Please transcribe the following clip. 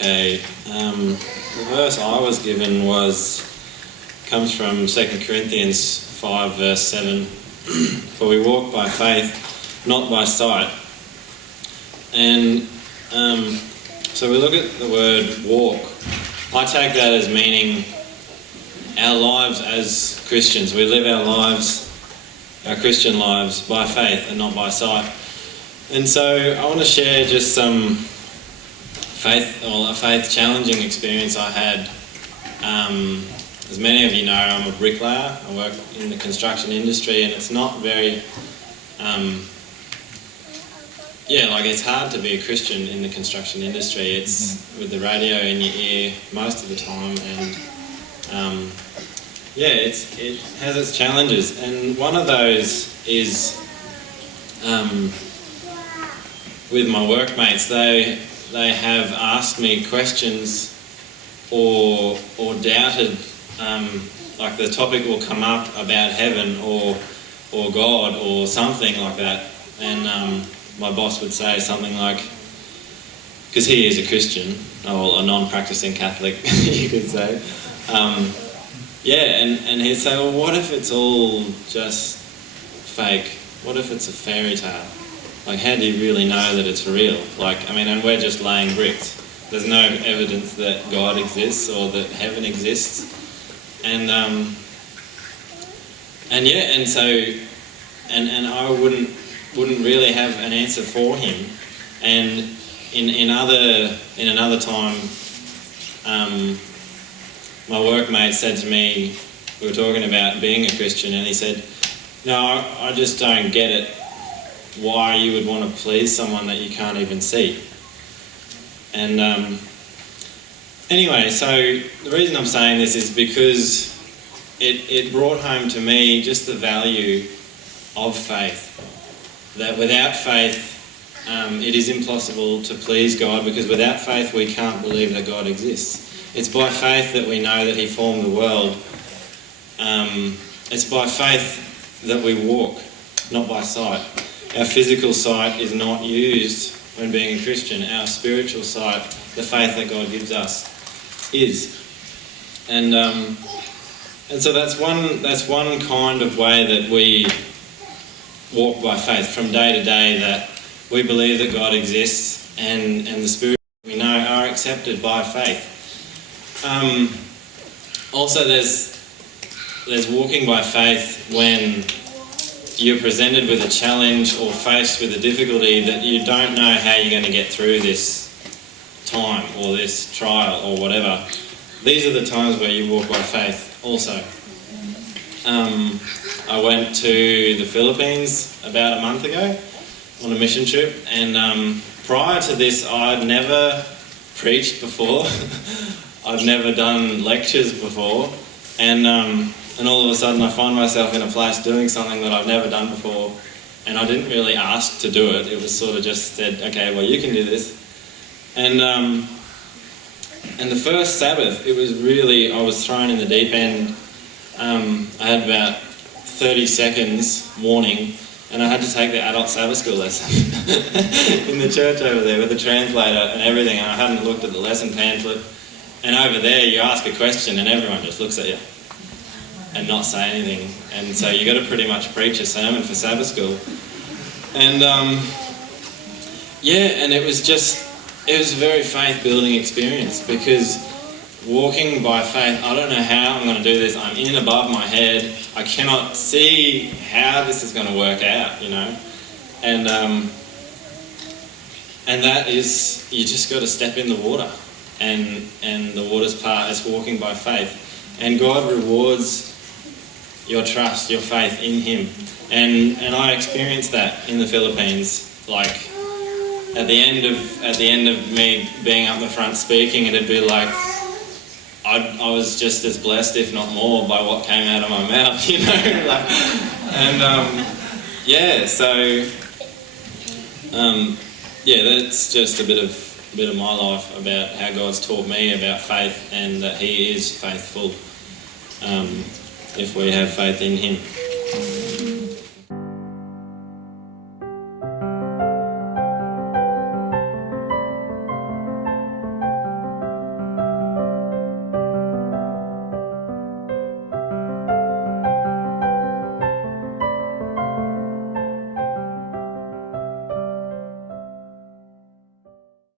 Okay, the verse I was given comes from 2 Corinthians 5 verse 7. For we walk by faith, not by sight. And so we look at the word walk. I take that as meaning our lives as Christians. We live our lives, our Christian lives, by faith and not by sight. And so I want to share just some a faith challenging experience I had. As many of you know, I'm a bricklayer. I work in the construction industry, and it's not very, it's hard to be a Christian in the construction industry. It's with the radio in your ear most of the time, and it has its challenges. And one of those is with my workmates. They have asked me questions or doubted, like the topic will come up about heaven or God or something like that, and my boss would say something like, because he is a Christian, or a non-practicing Catholic, you could say, and he'd say, well, what if it's all just fake? What if it's a fairy tale? Like, how do you really know that it's real? And we're just laying bricks. There's no evidence that God exists or that heaven exists. And I wouldn't really have an answer for him. And in another time, my workmate said to me, we were talking about being a Christian, and he said, no, I just don't get it, why you would want to please someone that you can't even see. And anyway, so the reason I'm saying this is because it brought home to me just the value of faith. That without faith, it is impossible to please God, because without faith we can't believe that God exists. It's by faith that we know that he formed the world. It's by faith that we walk, not by sight. Our physical sight is not used when being a Christian. Our spiritual sight, the faith that God gives us, is. And so that's one kind of way that we walk by faith from day to day, that we believe that God exists and the Spirit we know are accepted by faith. Also, there's walking by faith when you're presented with a challenge or faced with a difficulty that you don't know how you're going to get through this time or this trial or whatever. These are the times where you walk by faith also. I went to the Philippines about a month ago on a mission trip, and prior to this I'd never preached before. I'd never done lectures before, and all of a sudden I find myself in a place doing something that I've never done before, and I didn't really ask to do it. It was sort of just said, okay, well, you can do this. And the first Sabbath, I was thrown in the deep end. I had about 30 seconds warning, and I had to take the adult Sabbath school lesson in the church over there with the translator and everything, and I hadn't looked at the lesson pamphlet. And over there you ask a question and everyone just looks at you and not say anything. And so you got to pretty much preach a sermon for Sabbath school. And and it was a very faith-building experience, because walking by faith, I don't know how I'm going to do this. I'm in above my head. I cannot see how this is going to work out, And that is, you just got to step in the water. And the water's part is walking by faith. And God rewards your trust, your faith in him. And I experienced that in the Philippines. Like, at the end of me being up the front speaking, it'd be like I was just as blessed, if not more, by what came out of my mouth, that's just a bit of my life about how God's taught me about faith, and that he is faithful if we have faith in him.